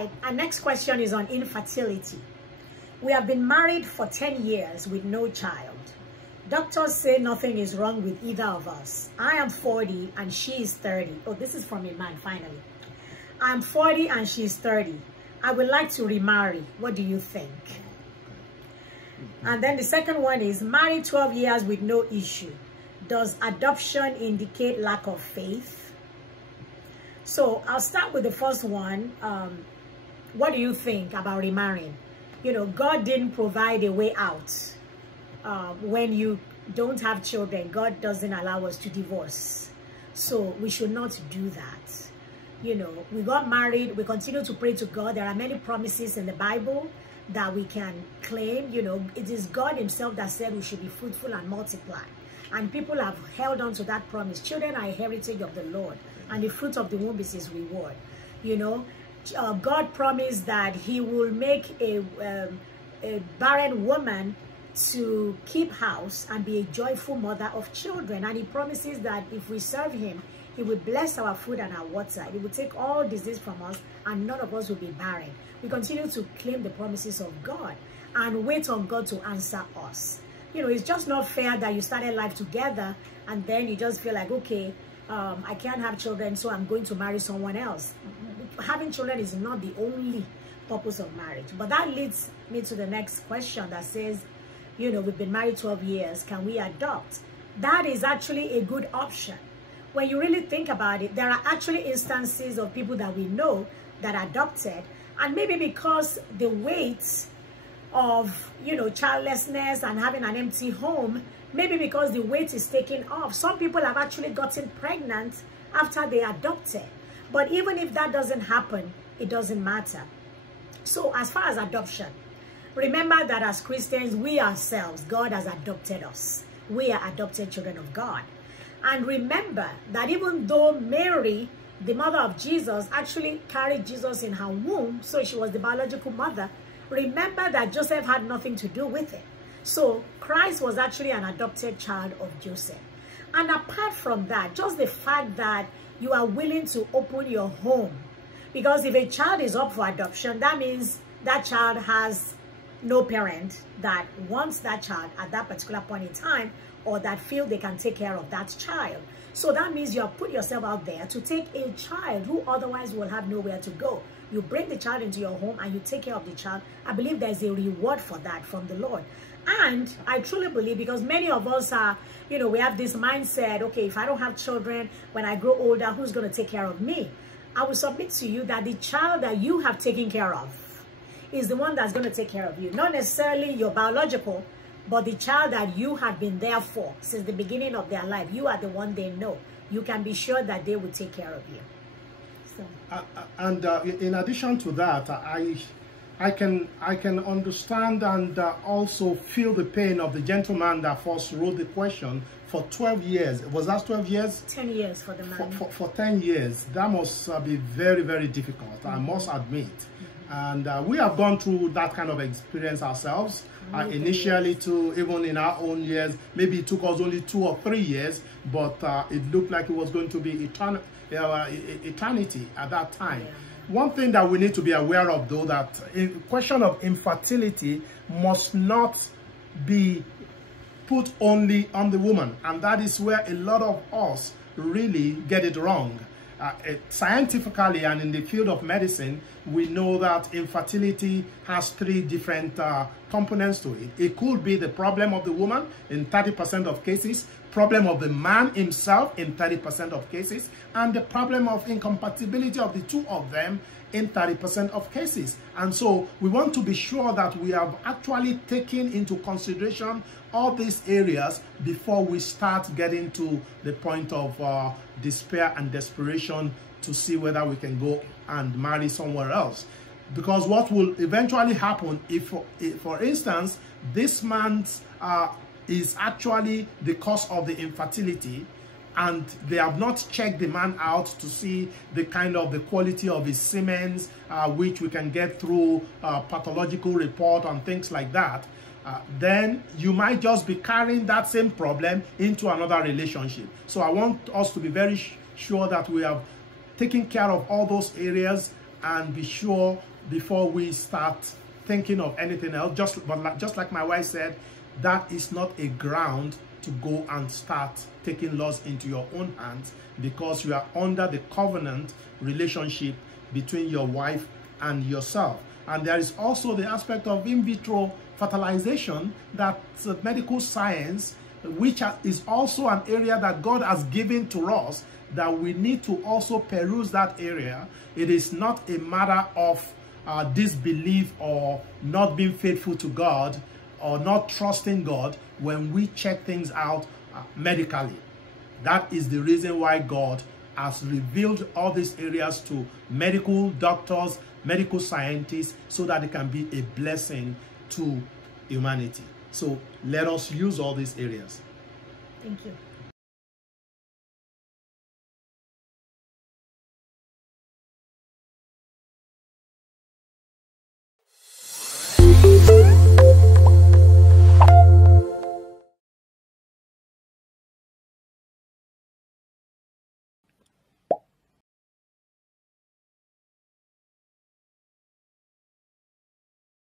right, our next question is on infertility. We have been married for 10 years with no child. Doctors say nothing is wrong with either of us. I am 40 and she is 30. Oh, this is from a man, finally. I'm 40 and she's 30. I would like to remarry. What do you think? And then the second one is married 12 years with no issue. Does adoption indicate lack of faith? So I'll start with the first one. What do you think about remarrying? You know, God didn't provide a way out. When you don't have children, God doesn't allow us to divorce. So we should not do that. You know, we got married, we continue to pray to God. There are many promises in the Bible that we can claim. You know, it is God himself that said we should be fruitful and multiply. And people have held on to that promise. Children are a heritage of the Lord, and the fruit of the womb is his reward. You know, God promised that he will make a barren woman to keep house and be a joyful mother of children. And he promises that if we serve him, he will bless our food and our water. He will take all disease from us, and none of us will be barren. We continue to claim the promises of God and wait on God to answer us. You know, it's just not fair that you started life together and then you just feel like, okay, I can't have children, so I'm going to marry someone else. Having children is not the only purpose of marriage. But that leads me to the next question that says, you know, we've been married 12 years. Can we adopt? That is actually a good option. When you really think about it, there are actually instances of people that we know that adopted, and maybe because the weight of, you know, childlessness and having an empty home, maybe because the weight is taken off. Some people have actually gotten pregnant after they adopted. But even if that doesn't happen, it doesn't matter. So as far as adoption, remember that as Christians, we ourselves, God has adopted us. We are adopted children of God. And remember that even though Mary, the mother of Jesus, actually carried Jesus in her womb, so she was the biological mother, remember that Joseph had nothing to do with it. So Christ was actually an adopted child of Joseph. And apart from that, just the fact that you are willing to open your home, because if a child is up for adoption, that means that child has no parent that wants that child at that particular point in time, or that feel they can take care of that child. So that means you have put yourself out there to take a child who otherwise will have nowhere to go. You bring the child into your home and you take care of the child. I believe there's a reward for that from the Lord. And I truly believe, because many of us are, you know, we have this mindset, okay, if I don't have children, when I grow older, who's going to take care of me? I will submit to you that the child that you have taken care of is the one that's going to take care of you. Not necessarily your biological, but the child that you have been there for since the beginning of their life. You are the one they know. You can be sure that they will take care of you. So. In addition to that, I can understand and also feel the pain of the gentleman that first wrote the question for 12 years. Was that 12 years? 10 years for the man. For 10 years. That must be very, very difficult, I must admit. And we have gone through that kind of experience ourselves. Initially, too, even in our own years, maybe it took us only 2 or 3 years, but it looked like it was going to be eternity at that time. Yeah. One thing that we need to be aware of, though, that the question of infertility must not be put only on the woman, and that is where a lot of us really get it wrong. Scientifically and in the field of medicine, we know that infertility has 3 different components to it. It could be the problem of the woman in 30% of cases, problem of the man himself in 30% of cases, and the problem of incompatibility of the two of them in 30% of cases. And so we want to be sure that we have actually taken into consideration all these areas before we start getting to the point of despair and desperation to see whether we can go and marry somewhere else. Because what will eventually happen if for instance, this man's is actually the cause of the infertility, and they have not checked the man out to see the kind of the quality of his semen, which we can get through pathological report and things like that, then you might just be carrying that same problem into another relationship. So I want us to be very sure that we have taken care of all those areas and be sure before we start thinking of anything else. Just like my wife said, that is not a ground to go and start taking laws into your own hands, because you are under the covenant relationship between your wife and yourself. And there is also the aspect of in vitro fertilization, that medical science, which is also an area that God has given to us, that we need to also peruse that area. It is not a matter of disbelief or not being faithful to God or not trusting God when we check things out medically. That is the reason why God has revealed all these areas to medical doctors, medical scientists, so that it can be a blessing to humanity. So let us use all these areas. Thank you.